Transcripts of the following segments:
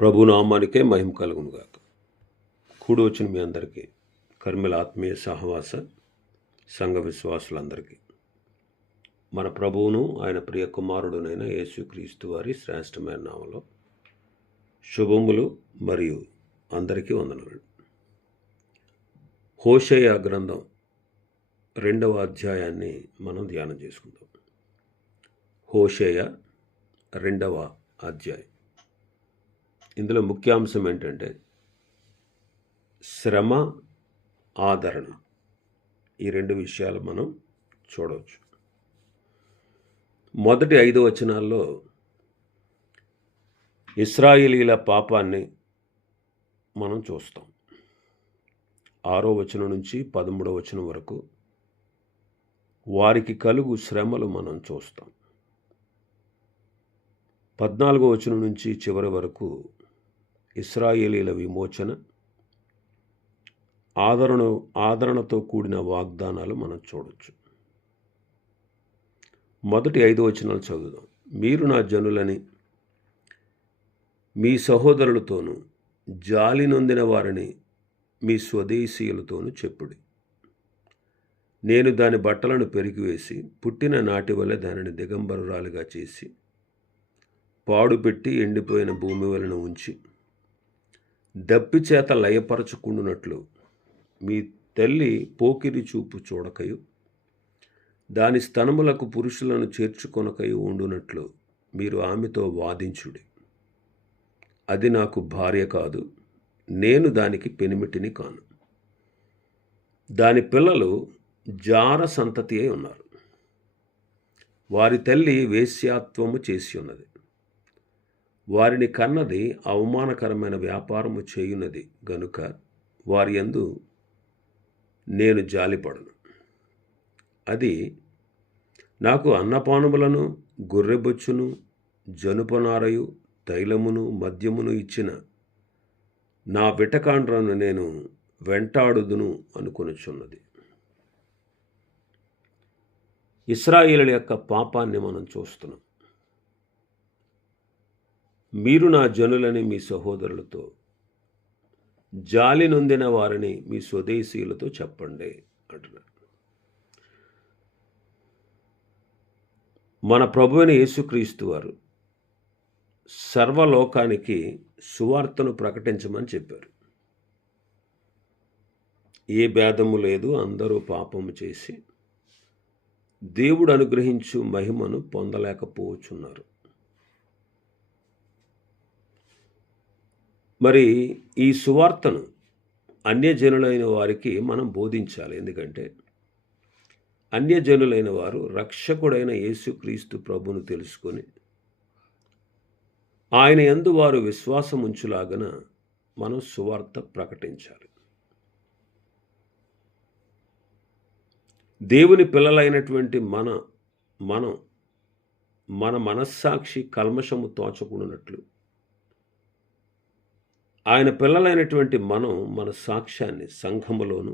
ప్రభునామానికే మహిమ కలుగునుగాక. కూడి వచ్చిన మీ అందరికీ, కర్మల ఆత్మీయ సహవాస సంఘ విశ్వాసులందరికీ మన ప్రభువును ఆయన ప్రియ కుమారుడునైన యేసుక్రీస్తు వారి శ్రేష్టమైన నామములో శుభములు మరియు అందరికీ వందనములు. హోషేయ గ్రంథం 2వ అధ్యాయాన్ని మనం ధ్యానం చేసుకుందాం. హోషేయ 2వ అధ్యాయం. ఇందులో ముఖ్యాంశం ఏంటంటే శ్రమ, ఆదరణ. ఈ రెండు విషయాలు మనం చూడవచ్చు. మొదటి 5 వచనాల్లో ఇశ్రాయేలీల పాపాన్ని మనం చూస్తాం. 6వ వచనం నుంచి 13వ వచనం వరకు వారికి కలుగు శ్రమలు మనం చూస్తాం. 14వ వచనం నుంచి చివరి వరకు ఇశ్రాయేలీల విమోచన, ఆదరణతో కూడిన వాగ్దానాలు మనం చూడవచ్చు. మొదటి 5 వచనాలు చదువుదాం. మీరు నా జనులని మీ సహోదరులతోనూ, జాలి నొందిన వారిని మీ స్వదేశీయులతోనూ చెప్పుడి. నేను దాని బట్టలను పెరిగివేసి పుట్టిన నాటి వలె దానిని దిగంబరురాలుగా చేసి పాడుపెట్టి ఎండిపోయిన భూమి వలన ఉంచి దప్పి చేత లయపరచుకుండునట్లు మీ తల్లి పోకిరి చూపు చూడకయు దాని స్తనములకు పురుషులను చేర్చుకొనకయు ఉండునట్లు మీరు ఆమెతో వాదించుడి. అది నాకు భార్య కాదు, నేను దానికి పెనిమిటిని కాను. దాని పిల్లలు జార సంతతి అయి ఉన్నారు. వారి తల్లి వేశ్యాత్వము చేసి ఉన్నది. వారిని కన్నది అవమానకరమైన వ్యాపారము చేయున్నది గనుక వారి యందు నేను జాలిపడను. అది నాకు అన్నపానములను, గొర్రెబొచ్చును, జనుపనారయు, తైలమును, మద్యమును ఇచ్చిన నా విటకాండ్రను నేను వెంటాడుదును అనుకొనుచున్నది. ఇశ్రాయేలుల యొక్క పాపాన్ని మనం చూస్తున్నాం. మీరు నా జనులని మీ సహోదరులతో, జాలి నొందిన వారిని మీ స్వదేశీయులతో చెప్పండి అంటున్నారు. మన ప్రభువైన యేసుక్రీస్తు వారు సర్వలోకానికి సువార్తను ప్రకటించమని చెప్పారు. ఏ భేదము లేదు, అందరూ పాపము చేసి దేవుడు అనుగ్రహించు మహిమను పొందలేకపోవచ్చున్నారు. మరి ఈ సువార్తను అన్యజనులైన వారికి మనం బోధించాలి. ఎందుకంటే అన్యజనులైన వారు రక్షకుడైన యేసుక్రీస్తు ప్రభువును తెలుసుకొని ఆయన యందు వారు విశ్వాసం ఉంచులాగన మనం సువార్త ప్రకటించాలి. దేవుని పిల్లలైనటువంటి మన మనస్సాక్షి కల్మషము తోచకుండానట్లు ఆయన పిల్లలైనటువంటి మనం మన సాక్ష్యాన్ని సంఘములోను,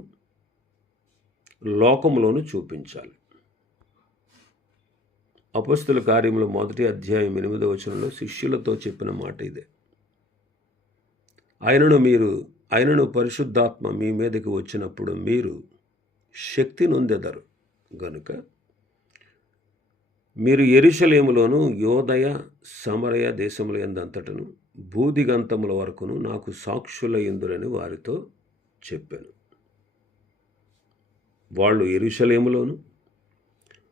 లోకములోను చూపించాలి. అపొస్తలుల కార్యములు 1వ అధ్యాయం 8వ వచనంలో శిష్యులతో చెప్పిన మాట ఇదే. ఆయనను పరిశుద్ధాత్మ మీ మీదకి వచ్చినప్పుడు మీరు శక్తి నొందెదరు గనుక మీరు యెరూషలేములోను, యోదయ, సమరయ దేశముల యందంతటను భూదిగంతముల వరకును నాకు సాక్షులయ్యుందురని వారితో చెప్పాను. వాళ్ళు యెరూషలేములోను,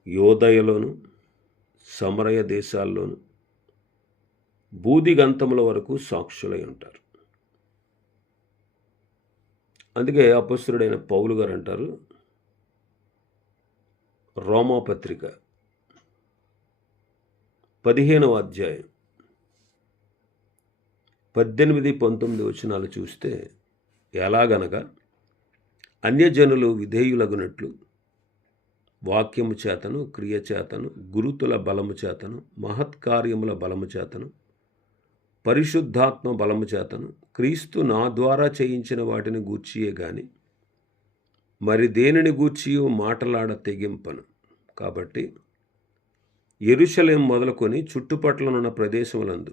యోదయలోను, సమరయ దేశాల్లోను భూదిగంతముల వరకు సాక్షులై ఉంటారు. అందుకే అపొస్తలుడైన పౌలు గారు అంటారు, రోమాపత్రిక 15వ అధ్యాయం 18-19 వచనాలు చూస్తే, ఎలాగనగా అన్యజనులు విధేయులగునట్లు వాక్యము చేతను, క్రియ చేతను, గురుతుల బలము చేతను, మహత్కార్యముల బలము చేతను, పరిశుద్ధాత్మ బలము చేతను, క్రీస్తు నా ద్వారా చేయించిన వాటిని గూర్చియే గాని మరి దేనిని గూర్చియో మాటలాడ తెగింపను. కాబట్టి యెరూషలేము మొదలుకొని చుట్టుపట్లనున్న ప్రదేశములందు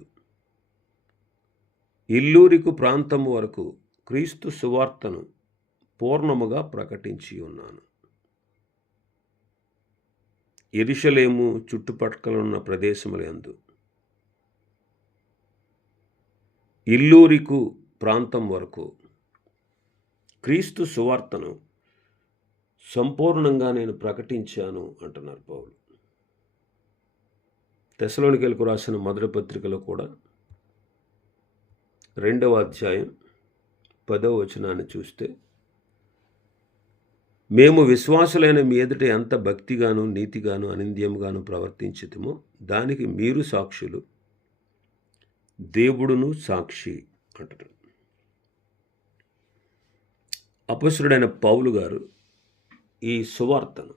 ఇల్లూరికు ప్రాంతము వరకు క్రీస్తు సువార్తను పూర్ణముగా ప్రకటించి ఉన్నాను. యెరూషలేము చుట్టుపక్కల ఉన్న ప్రదేశములందు ఇల్లూరికు ప్రాంతం వరకు క్రీస్తు సువార్తను సంపూర్ణంగా నేను ప్రకటించాను అంటున్నారు పౌలు. తెస్సలోనికీయులకు రాసిన మొదటి పత్రికలో కూడా 2వ అధ్యాయం 10వ వచనాన్ని చూస్తే, మేము విశ్వాసులైన మీ ఎదుట ఎంత భక్తిగాను నీతిగాను అనింద్యముగాను ప్రవర్తించితిమో దానికి మీరు సాక్షులు, దేవుడును సాక్షి అంటారు. అపొస్తలుడైన పౌలు గారు ఈ సువార్తను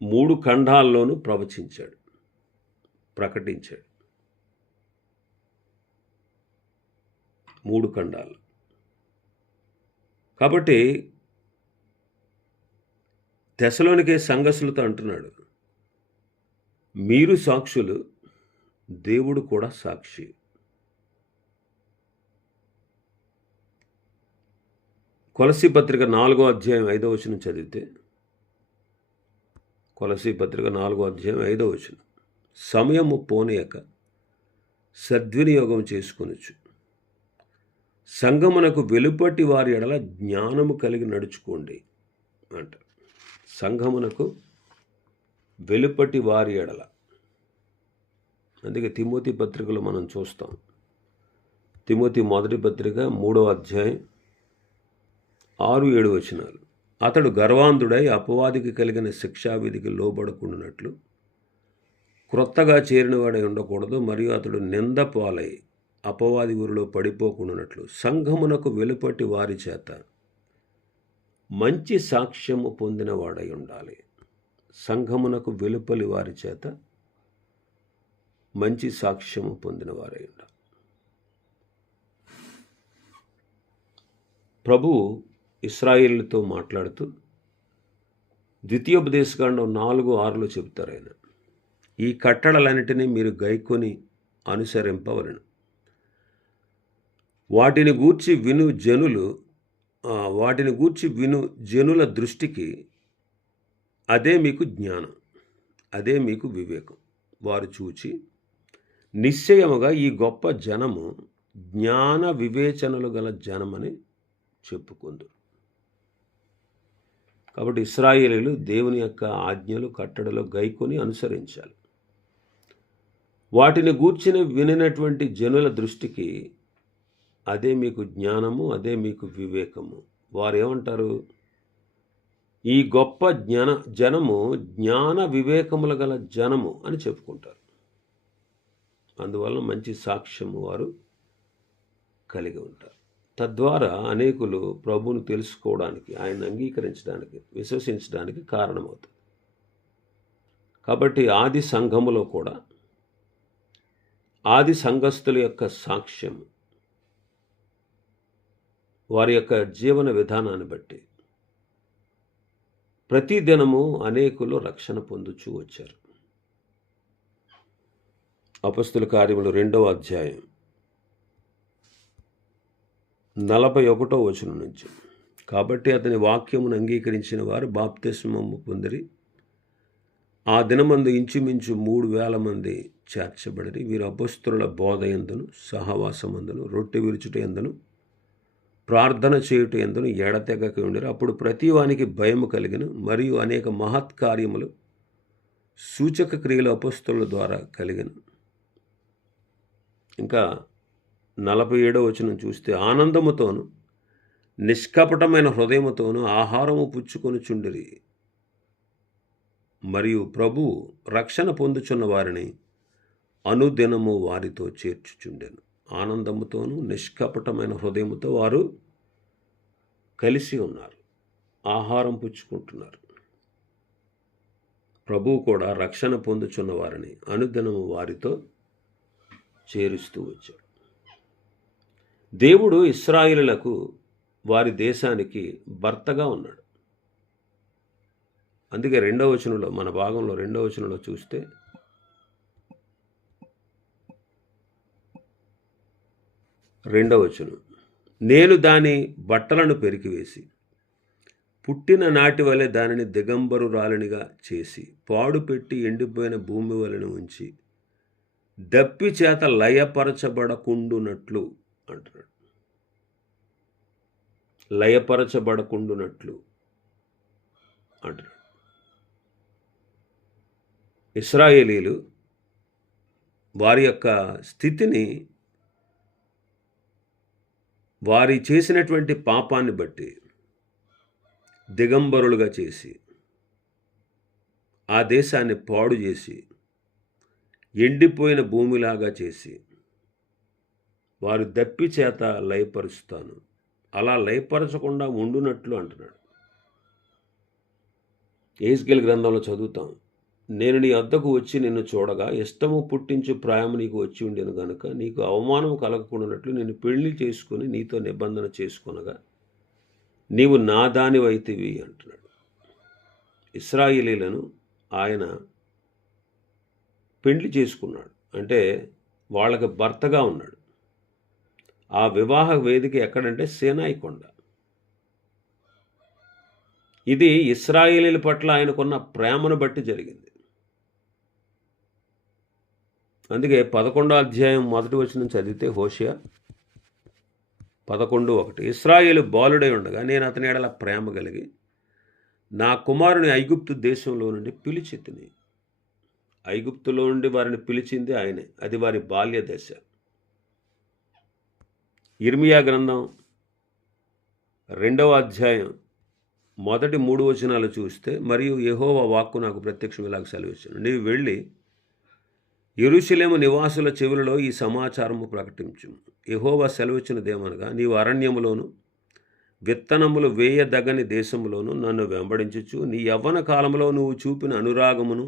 3 ఖండాల్లోనూ ప్రవచించాడు, ప్రకటించాడు. 3 ఖండాలు. కాబట్టి తెస్సలోనికే సంఘస్థులతో అంటున్నాడు, మీరు సాక్షులు, దేవుడు కూడా సాక్షి. కొలసీ పత్రిక 4వ అధ్యాయం 5వ వచనం చదివితే, కొలసీ పత్రిక 4వ అధ్యాయం 5వ వచనం, సమయము పోనీయక సద్వినియోగం చేసుకొనొచ్చు, సంఘమునకు వెలుపటి వారి ఎడల జ్ఞానము కలిగి నడుచుకోండి అంట. సంఘమునకు వెలుపటి వారి ఎడల. అందుకే తిమోతి పత్రికలో మనం చూస్తాం. తిమోతి మొదటి పత్రిక 3వ అధ్యాయం 6-7 వచనాలు. అతడు గర్వాంధుడై అపవాదికి కలిగిన శిక్షావిధికి లోబడకుండానట్లు క్రొత్తగా చేరినవాడై ఉండకూడదు, మరియు అతడు నింద పాలై అపవాది ఊరిలో పడిపోకుండానట్లు సంఘమునకు వెలుపటి వారి చేత మంచి సాక్ష్యము పొందినవాడై ఉండాలి. సంఘమునకు వెలుపలి వారి చేత మంచి సాక్ష్యము పొందినవారై ఉండాలి. ప్రభువు ఇశ్రాయేలుతో మాట్లాడుతూ ద్వితీయోపదేశకాండం 4:6లో చెబుతారు ఆయన, ఈ కట్టడలన్నిటినీ మీరు గైకొని అనుసరింపవలెను. వాటిని గూర్చి విను జనుల దృష్టికి అదే మీకు జ్ఞానం, అదే మీకు వివేకం. వారు చూచి నిశ్చయముగా ఈ గొప్ప జనము జ్ఞాన వివేచనలు గల జనమని చెప్పుకుందు. కాబట్టి ఇశ్రాయేలీయులు దేవుని యొక్క ఆజ్ఞలు కట్టడలు గైకొని అనుసరించాలి. వాటిని గూర్చిన వినినటువంటి జనుల దృష్టికి అదే మీకు జ్ఞానము, అదే మీకు వివేకము. వారు ఏమంటారు? ఈ గొప్ప జనము జ్ఞాన వివేకములు గల జనము అని చెప్పుకుంటారు. అందువల్ల మంచి సాక్ష్యము వారు కలిగి ఉంటారు. తద్వారా అనేకులు ప్రభువును తెలుసుకోవడానికి, ఆయన అంగీకరించడానికి, విశ్వసించడానికి కారణమవుతుంది. కాబట్టి ఆది సంఘములో కూడా ఆది సంఘస్థుల యొక్క సాక్ష్యం, వారి యొక్క జీవన విధానాన్ని బట్టి ప్రతిదినము అనేకులు రక్షణ పొందుచూ వచ్చారు. అపొస్తలుల కార్యములు 2వ అధ్యాయం 41వ వచనం నుంచి, కాబట్టి అతని వాక్యమును అంగీకరించిన వారు బాప్తిస్మము పొందిరి. ఆ దినమందు ఇంచుమించు 3,000 మంది చేర్చబడిరి. వీరు అపొస్తలుల బోధ యందును, సహవాసమందును, రొట్టె విరుచుట యందును, ప్రార్థన చేయుట యందును ఎడతెగక ఉండిరి. అప్పుడు ప్రతి వానికి భయము కలిగిన, మరియు అనేక మహత్కార్యములు సూచక క్రియలు అపొస్తలుల ద్వారా కలిగిన. ఇంకా 47వ వచనం చూస్తే, ఆనందముతోను నిష్కపటమైన హృదయముతోను ఆహారము పుచ్చుకొనుచుండిరి, మరియు ప్రభువు రక్షణ పొందుచున్న వారిని అనుదినము వారితో చేర్చుచుండెను. ఆనందముతోను నిష్కపటమైన హృదయముతో వారు కలిసి ఉన్నారు, ఆహారం పుచ్చుకుంటున్నారు. ప్రభువు కూడా రక్షణ పొందుచున్న వారిని అనుదినము వారితో చేరుస్తూ వచ్చాడు. దేవుడు ఇశ్రాయేలులకు వారి దేశానికి భర్తగా ఉన్నాడు. అందుకే 2వ వచనంలో, మన భాగంలో 2వ వచనంలో చూస్తే, 2వ వచనం, నేను దాని బట్టలను పెరికివేసి పుట్టిన నాటి వలె దానిని దిగంబరురాలినిగా చేసి పాడుపెట్టి ఎండిపోయిన భూమి వలెను ఉంచి దప్పి చేత లయపరచబడకుండునట్లు అంటున్నాడు. లయపరచబడకుండునట్లు అంటున్నాడు. ఇశ్రాయేలీలు వారి యొక్క స్థితిని వారి చేసినటువంటి పాపాన్ని బట్టి దిగంబరులుగా చేసి ఆ దేశాన్ని పాడు చేసి ఎండిపోయిన భూమిలాగా చేసి వారు దప్పి చేత లయపరుస్తాను, అలా లయపరచకుండా ఉండునట్లు అంటున్నాడు. యెహెజ్కేలు గ్రంథంలో చదువుతాం, నేను నీ వద్దకు వచ్చి నిన్ను చూడగా ఇష్టము పుట్టించు ప్రాయము నీకు వచ్చి ఉండెను గనుక నీకు అవమానము కలగకుండానట్లు నేను పెళ్లి చేసుకుని నీతో నిబంధన చేసుకొనగా నీవు నా దానివైతివి అంటున్నాడు. ఇశ్రాయేలీలను ఆయన పెళ్లి చేసుకున్నాడు, అంటే వాళ్ళకి భర్తగా ఉన్నాడు. ఆ వివాహ వేదిక ఎక్కడంటే సీనాయి కొండ. ఇది ఇశ్రాయేలీల పట్ల ఆయనకున్న ప్రేమను బట్టి జరిగింది. అందుకే 11వ అధ్యాయం 1వ వచనం చదివితే, హోషేయ 11:1, ఇశ్రాయేలు బాలుడై ఉండగా నేను అతని ఎడల ప్రేమ కలిగి నా కుమారుని ఐగుప్తు దేశంలో నుండి పిలిచి తిని. ఐగుప్తులో నుండి వారిని పిలిచింది ఆయనే, అది వారి బాల్య దశ. ఇర్మియా గ్రంథం 2వ అధ్యాయం 1-3 వచనాలు చూస్తే, మరియు యెహోవా వాక్కు నాకు ప్రత్యక్షం ఇలాగ సెలవిచ్చాను, నీవు వెళ్ళి యెరూషలేము నివాసుల చెవులలో ఈ సమాచారము ప్రకటించు. యెహోవా సెలవిచ్చినదేమనగా, నీవు అరణ్యములోను విత్తనములు వేయదగని దేశములోను నన్ను వెంబడించుచు నీ యవ్వన కాలంలో నువ్వు చూపిన అనురాగమును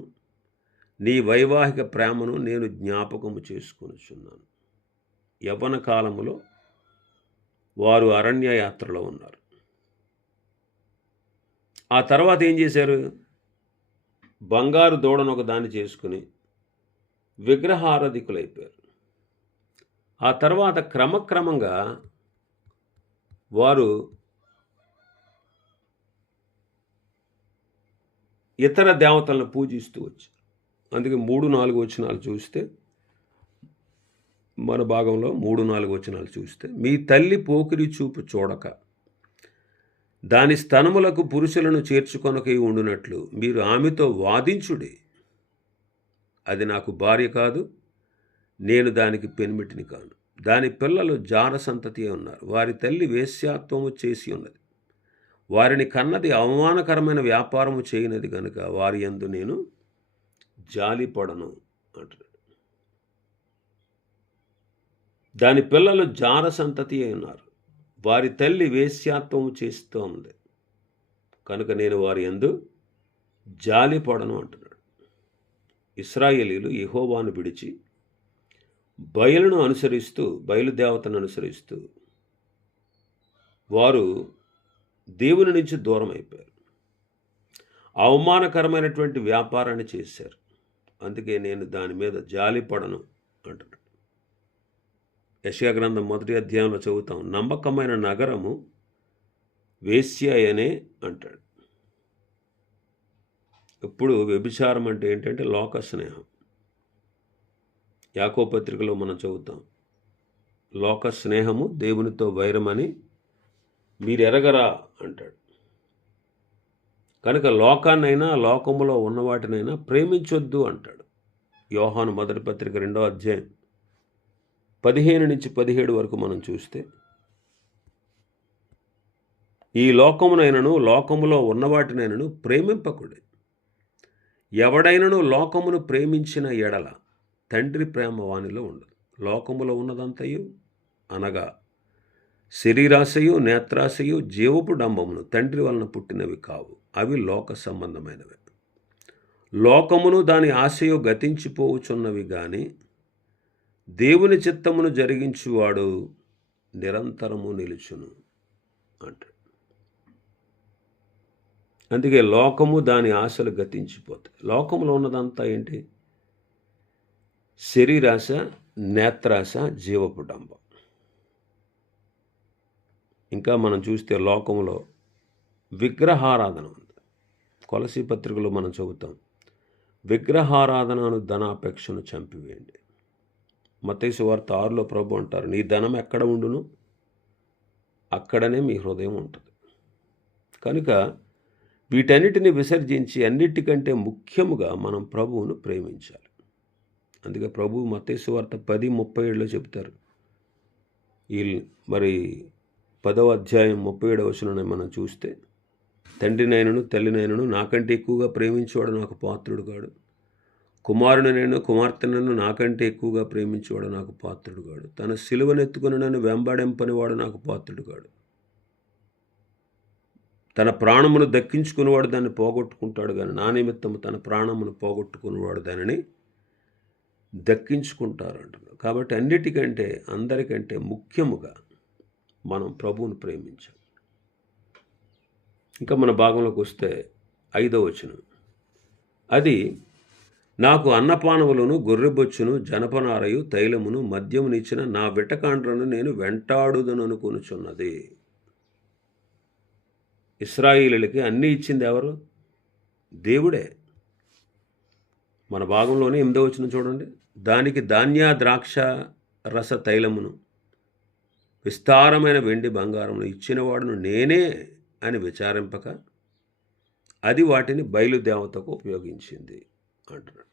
నీ వైవాహిక ప్రేమను నేను జ్ఞాపకము చేసుకొనుచున్నాను. యవ్వన కాలములో వారు అరణ్య యాత్రలో ఉన్నారు. ఆ తర్వాత ఏం చేశారు? బంగారు దూడను ఒక దాన్ని చేసుకుని విగ్రహారాధికులైపోయారు. ఆ తర్వాత క్రమక్రమంగా వారు ఇతర దేవతలను పూజిస్తూ వచ్చారు. అందుకే 3-4 వచనాలు చూస్తే, మన భాగంలో 3-4 వచనాలు చూస్తే, మీ తల్లి పోకిరి చూపు చూడక దాని స్తనములకు పురుషులను చేర్చుకొనకై ఉండునట్లు మీరు ఆమెతో వాదించుడి. అది నాకు భార్య కాదు, నేను దానికి పెనిమిటిని కాను. దాని పిల్లలు జార సంతతి ఉన్నారు, వారి తల్లి వేశ్యాత్వము చేసి ఉన్నది, వారిని కన్నది అవమానకరమైన వ్యాపారము చేయనది కనుక వారి యందు నేను జాలిపడను అంటున్నాడు. దాని పిల్లలు జార సంతతి ఉన్నారు, వారి తల్లి వేశ్యాత్వము చేస్తూ ఉంది కనుక నేను వారి యందు జాలిపడను అంటున్నాడు. ఇశ్రాయేలీలు యెహోవాను విడిచి బయలును అనుసరిస్తూ, బయలుదేవతను అనుసరిస్తూ వారు దేవుని నుంచి దూరం అయిపోయారు. అవమానకరమైనటువంటి వ్యాపారాన్ని చేశారు. అందుకే నేను దాని మీద జాలిపడను అంటున్నాడు. యెషయా గ్రంథం 1వ అధ్యాయంలో చదువుతాం, నమ్మకమైన నగరము వేశ్యయనే అంటాడు. ఇప్పుడు వ్యభిచారం అంటే ఏంటంటే లోక స్నేహం. యాకోబు పత్రికలో మనం చదువుతాం, లోక స్నేహము దేవునితో వైరమని మీరు ఎరగరా అంటాడు. కనుక లోకాన్నైనా లోకములో ఉన్నవాటినైనా ప్రేమించొద్దు అంటాడు. యోహాను మొదటి పత్రిక 2వ అధ్యాయం 15-17 వరకు మనం చూస్తే, ఈ లోకమునైనను లోకములో ఉన్నవాటినైనను ప్రేమింపకుడి. ఎవడైనను లోకమును ప్రేమించిన ఎడల తండ్రి ప్రేమ వానిలో ఉండదు. లోకములో ఉన్నదంతయు అనగా శరీరాశయు నేత్రాశయు జీవపు డంబమును తండ్రి వలన పుట్టినవి కావు, అవి లోక సంబంధమైనవి. లోకమును దాని ఆశయు గతించిపోవుచున్నవి గాని దేవుని చిత్తమును జరిగించువాడు నిరంతరము నిలుచును అంటాడు. అందుకే లోకము దాని ఆశలు గతించిపోతాయి. లోకంలో ఉన్నదంతా ఏంటి? శరీరాశ, నేత్రాశ, జీవపు డంబం. ఇంకా మనం చూస్తే లోకంలో విగ్రహారాధన ఉంది. కొలసీ పత్రికలో మనం చెబుతాం, విగ్రహారాధనను ధనాపేక్షను చంపివేయండి. మత్తయి సువార్త 6లో ప్రభు అంటారు, నీ ధనం ఎక్కడ ఉండును అక్కడనే మీ హృదయం ఉంటుంది. కనుక వీటన్నిటిని విసర్జించి అన్నిటికంటే ముఖ్యముగా మనం ప్రభువును ప్రేమించాలి. అందుకే ప్రభు మత్తయి సువార్త 10:37లో చెప్తారు. మరి 10వ అధ్యాయం 37వ వచనాన్ని మనం చూస్తే, తండ్రినైనను తల్లినైనను నాకంటే ఎక్కువగా ప్రేమించేవాడు నాకు పాత్రుడు కాడు, కుమారునినైనా కుమార్తెనైనా నాకంటే ఎక్కువగా ప్రేమించేవాడు నాకు పాత్రుడు కాడు, తన సిలువనెత్తుకుని నన్ను వెంబడింపనివాడు నాకు పాత్రుడు కాడు. తన ప్రాణమును దక్కించుకునేవాడు దాన్ని పోగొట్టుకుంటాడు, కానీ నా నిమిత్తము తన ప్రాణమును పోగొట్టుకునేవాడు దానిని దక్కించుకుంటారు అంటున్నారు. కాబట్టి అన్నిటికంటే అందరికంటే ముఖ్యముగా మనం ప్రభువును ప్రేమించాలి. ఇంకా మన భాగంలోకి వస్తే 5వ వచనం, అది నాకు అన్నపానములను గొర్రెబొచ్చును జనపనారయు తైలమును మద్యమునిచ్చిన నా విటకాండ్రను నేను వెంటాడుదననుకొనుచున్నది. ఇశ్రాయేలులకి అన్నీ ఇచ్చింది ఎవరు? దేవుడే. మన భాగంలోనే 8వ వచనం చూడండి, దానికి ధాన్య ద్రాక్ష రస తైలమును విస్తారమైన వెండి బంగారమును ఇచ్చినవాడును నేనే అని విచారింపక అది వాటిని బయలుదేవతకు ఉపయోగించింది అంటున్నాడు.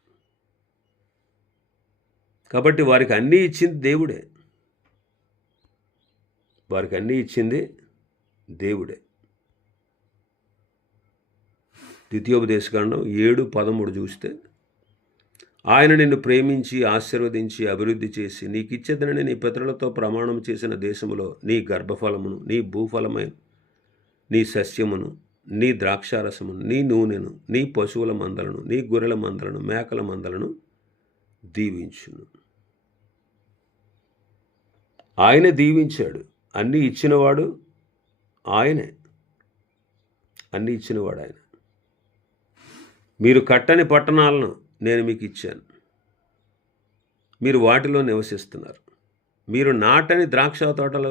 కాబట్టి వారికి అన్నీ ఇచ్చింది దేవుడే. వారికి అన్నీ ఇచ్చింది దేవుడే. ద్వితీయోపదేశకాండం 7:13 చూస్తే, ఆయన నిన్ను ప్రేమించి ఆశీర్వదించి అభివృద్ధి చేసి నీకిచ్చేదనని నీ పితరులతో ప్రమాణం చేసిన దేశములో నీ గర్భఫలమును, నీ భూఫలమైన నీ సస్యమును, నీ ద్రాక్షారసమును, నీ నూనెను, నీ పశువుల మందలను, నీ గొర్రెల మందలను, మేకల మందలను దీవించును. ఆయనే దీవించాడు. అన్నీ ఇచ్చినవాడు ఆయనే. అన్నీ ఇచ్చినవాడు ఆయన. మీరు కట్టని పట్టణాలను నేను మీకు ఇచ్చాను, మీరు వాటిలో నివసిస్తున్నారు. మీరు నాటని ద్రాక్ష తోటల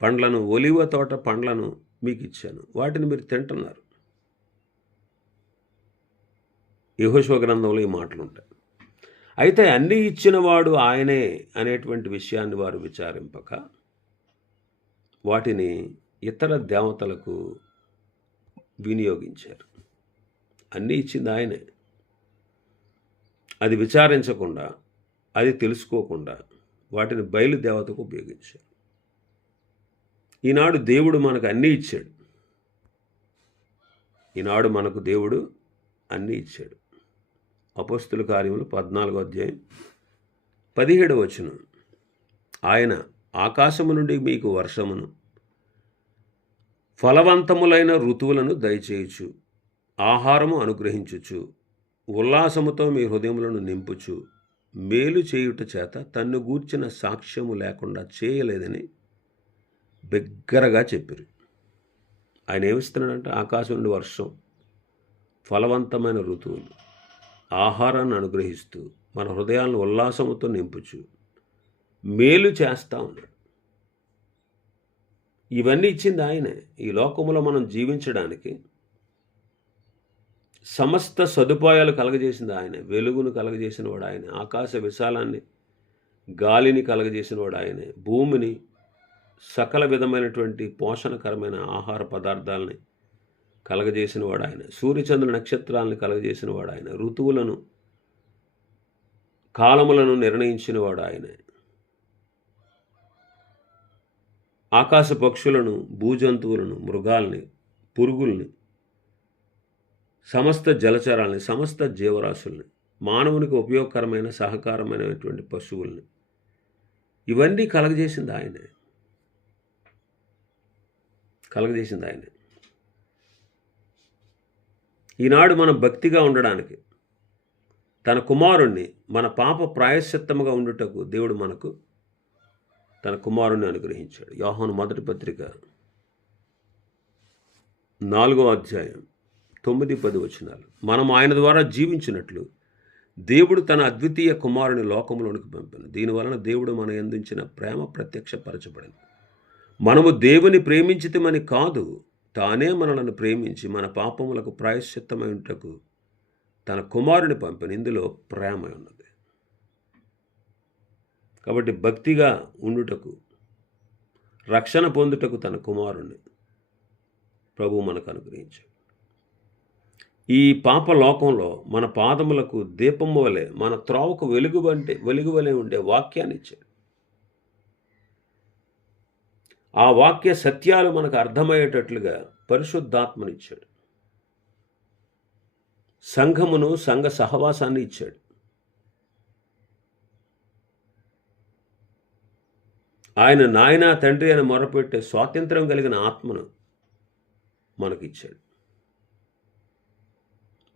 పండ్లను, ఒలివ తోట పండ్లను మీకు ఇచ్చాను, వాటిని మీరు తింటున్నారు. యెహోషువ గ్రంథంలో ఈ మాటలు ఉంటాయి. అయితే అన్నీ ఇచ్చినవాడు ఆయనే అనేటువంటి విషయాన్ని వారు విచారింపక వాటిని ఇతర దేవతలకు వినియోగించారు. అన్నీ ఇచ్చింది ఆయనే. అది విచారించకుండా, అది తెలుసుకోకుండా వాటిని బయలుదేవతకు ఉపయోగించారు. ఈనాడు దేవుడు మనకు అన్నీ ఇచ్చాడు. ఈనాడు మనకు దేవుడు అన్నీ ఇచ్చాడు. అపోస్తుల కార్యములు 14వ అధ్యాయం 17వ వచనం, ఆయన ఆకాశము నుండి మీకు వర్షమును ఫలవంతములైన ఋతువులను దయచేయుచు ఆహారము అనుగ్రహించుచు ఉల్లాసముతో మీ హృదయములను నింపుచు మేలు చేయుట చేత తన్ను గూర్చిన సాక్ష్యము లేకుండా చేయలేదని బిగ్గరగా చెప్పారు. ఆయన ఏమిస్తున్నాడంటే ఆకాశం నుండి వర్షం, ఫలవంతమైన ఋతువులు, ఆహారాన్ని అనుగ్రహిస్తూ మన హృదయాలను ఉల్లాసముతో నింపుచు మేలు చేస్తూ ఉన్నాడు. ఇవన్నీ ఇచ్చింది ఆయనే. ఈ లోకములో మనం జీవించడానికి సమస్త సదుపాయాలు కలగజేసింది ఆయనే. వెలుగును కలగజేసిన వాడు ఆయనే. ఆకాశ విశాలాన్ని, గాలిని కలగజేసిన వాడు ఆయనే. భూమిని, సకల విధమైనటువంటి పోషణకరమైన ఆహార పదార్థాలని కలగజేసిన వాడు ఆయన. సూర్యచంద్ర నక్షత్రాలను కలగజేసిన వాడు ఆయన. ఋతువులను, కాలములను నిర్ణయించిన వాడు ఆయనే. ఆకాశ పక్షులను, భూజంతువులను, మృగాల్ని, పురుగుల్ని, సమస్త జలచరాల్ని, సమస్త జీవరాశుల్ని, మానవునికి ఉపయోగకరమైన సహకారమైనటువంటి పశువుల్ని, ఇవన్నీ కలగజేసింది ఆయనే. కలగజేసింది ఆయనే. ఈనాడు మనం భక్తిగా ఉండడానికి తన కుమారుణ్ణి మన పాప ప్రాయశ్చిత్తముగా ఉండుటకు దేవుడు మనకు తన కుమారుణ్ణి అనుగ్రహించాడు. యోహాను మొదటి పత్రిక 4వ అధ్యాయం 9-10 వచనాలు, మనం ఆయన ద్వారా జీవించినట్లు దేవుడు తన అద్వితీయ కుమారుని లోకములోనికి పంపాను. దీనివలన దేవుడు మన యందు ఉంచిన ప్రేమ ప్రత్యక్షపరచబడింది. మనము దేవుని ప్రేమించితమని కాదు, తానే మనలను ప్రేమించి మన పాపములకు ప్రాయశ్చిత్తమై ఉంటకు తన కుమారుని పంపిన. ఇందులో ప్రేమ ఉన్నది. కాబట్టి భక్తిగా ఉండుటకు, రక్షణ పొందుటకు తన కుమారుణ్ణి ప్రభువు మనకు అనుగ్రహించాడు. ఈ పాప లోకంలో మన పాదములకు దీపము వలె, మన త్రోవకు వెలుగు వలె ఉండే వాక్యాన్ని ఇచ్చాడు. ఆ వాక్య సత్యాలు మనకు అర్థమయ్యేటట్లుగా పరిశుద్ధాత్మనిచ్చాడు. సంఘమును, సంఘ సహవాసాన్ని ఇచ్చాడు. ఆయన నాయన తండ్రి అని మొరపెట్టే స్వాతంత్రం కలిగిన ఆత్మను మనకిచ్చాడు.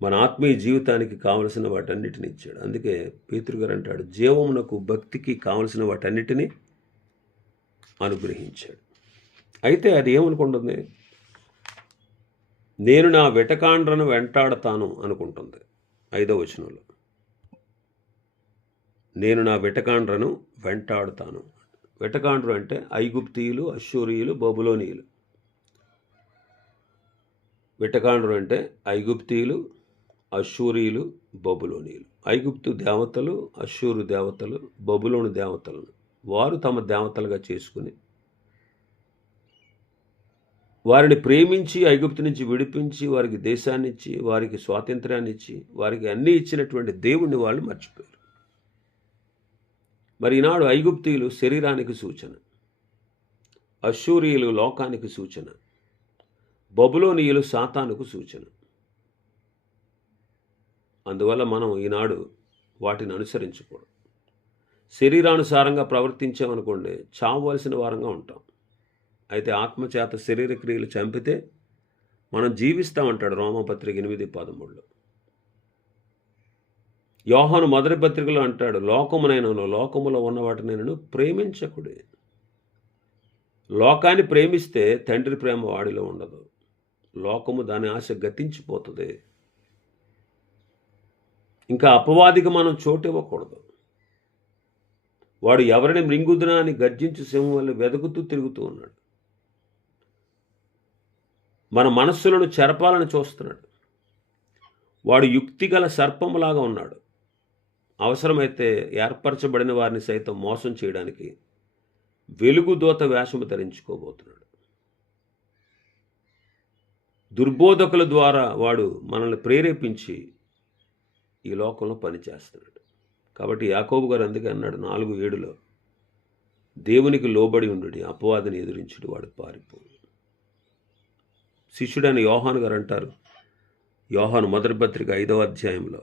మన ఆత్మీయ జీవితానికి కావలసిన వాటన్నిటిని ఇచ్చాడు. అందుకే పేతురు గారు అంటాడు, జీవమునకు భక్తికి కావలసిన వాటన్నిటినీ అనుగ్రహించాడు. అయితే అది ఏమనుకుంటుంది? నేను నా వెటకాండ్రను వెంటాడతాను అనుకుంటుంది. 5వ వచనంలో నేను నా వెటకాండ్రను వెంటాడుతాను. వెటకాండ్రు అంటే ఐగుప్తీయులు, అష్షూరీయులు, బబులోనీయులు. వెటకాండ్రు అంటే ఐగుప్తీయులు, అష్షూరీయులు, బబులోనీయులు. ఐగుప్తు దేవతలు, అష్షూరు దేవతలు, బబులోను దేవతలను వారు తమ దేవతలుగా చేసుకుని, వారిని ప్రేమించి ఐగుప్తు నుంచి విడిపించి వారికి దేశాన్ని ఇచ్చి, వారికి స్వాతంత్ర్యాన్ని ఇచ్చి, వారికి అన్నీ ఇచ్చినటువంటి దేవుణ్ణి వాళ్ళు మర్చిపోయారు. మరి ఈనాడు ఐగుప్తీయులు శరీరానికి సూచన, అష్షూరీయులు లోకానికి సూచన, బబులోనీయులు సాతానుకు సూచన. అందువల్ల మనం ఈనాడు వాటిని అనుసరించకూడదు. శరీరానుసారంగా ప్రవర్తించామనుకోండి, చావవలసిన వారంగా ఉంటాం. అయితే ఆత్మచేత శరీర క్రియలు చంపితే మనం జీవిస్తామంటాడు రోమపత్రిక 8:13. యోహాను మొదటి పత్రికలో అంటాడు, లోకమునైనను లోకములో ఉన్న వాటినైనను ప్రేమించకుడే. లోకాన్ని ప్రేమిస్తే తండ్రి ప్రేమ వాడిలో ఉండదు. లోకము దాని ఆశ గతించిపోతుంది. ఇంకా అపవాదికి మనం చోటు ఇవ్వకూడదు. వాడు ఎవరిని మృంగుదునా అని గర్జించు సింహం వల్ల వెతుకుతూ తిరుగుతూ ఉన్నాడు. మన మనస్సులను చెరపాలని చూస్తున్నాడు. వాడు యుక్తిగల సర్పములాగా ఉన్నాడు. అవసరమైతే ఏర్పరచబడిన వారిని సైతం మోసం చేయడానికి వెలుగుదూత వేషము ధరించుకోబోతున్నాడు. దుర్బోధకుల ద్వారా వాడు మనల్ని ప్రేరేపించి ఈ లోకంలో పనిచేస్తున్నాడు. కాబట్టి యాకోబు గారు అందుకే అన్నాడు 4:7లో, దేవునికి లోబడి ఉండుడి, అపవాదిని ఎదురించుడు, వాడు పారిపోడు. శిష్యుడైన యోహాను గారు అంటారు, యోహాను మొదటి పత్రిక 5వ అధ్యాయంలో,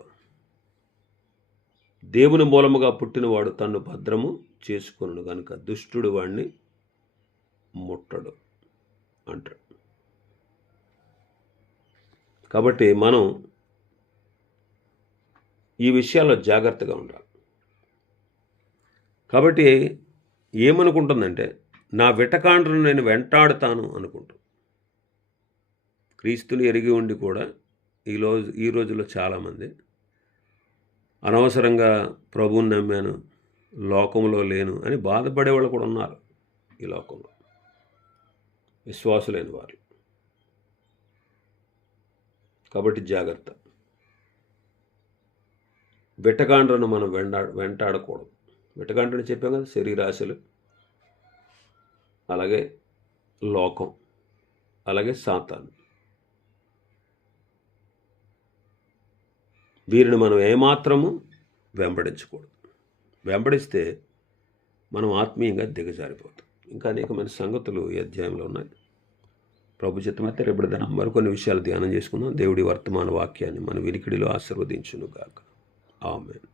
దేవుని మూలముగా పుట్టినవాడు తన్ను భద్రము చేసుకొనును గనుక దుష్టుడు వాడిని ముట్టడు అంటాడు. కాబట్టి మనం ఈ విషయాల్లో జాగ్రత్తగా ఉండాలి. కాబట్టి ఏమనుకుంటుందంటే, నా వెటకాండ్రను నేను వెంటాడుతాను అనుకుంటుంది. క్రీస్తుని ఎరిగి ఉండి కూడా ఈ రోజుల్లో చాలామంది అనవసరంగా ప్రభువుని నమ్మాను, లోకంలో లేను అని బాధపడే వాళ్ళు కూడా ఉన్నారు ఈ లోకంలో, విశ్వాసులైన వారు. కాబట్టి జాగ్రత్త. వెటకాండ్రను మనం వెంటాడకూడదు. వెటకాండ్రని చెప్పాం కదా, శరీరాశలు, అలాగే లోకం, అలాగే సాతాను. వీరిని మనం ఏమాత్రము వెంబడించకూడదు. వెంబడిస్తే మనం ఆత్మీయంగా దిగజారిపోతాం. ఇంకా అనేకమైన సంగతులు ఈ అధ్యాయంలో ఉన్నాయి. ప్రభు చిత్తమైతే రేపటి దినం మరికొన్ని విషయాలు ధ్యానం చేసుకుందాం. దేవుడి వర్తమాన వాక్యాన్ని మన వినికిడిలో ఆశీర్వదించును గాక. ఆమేన్.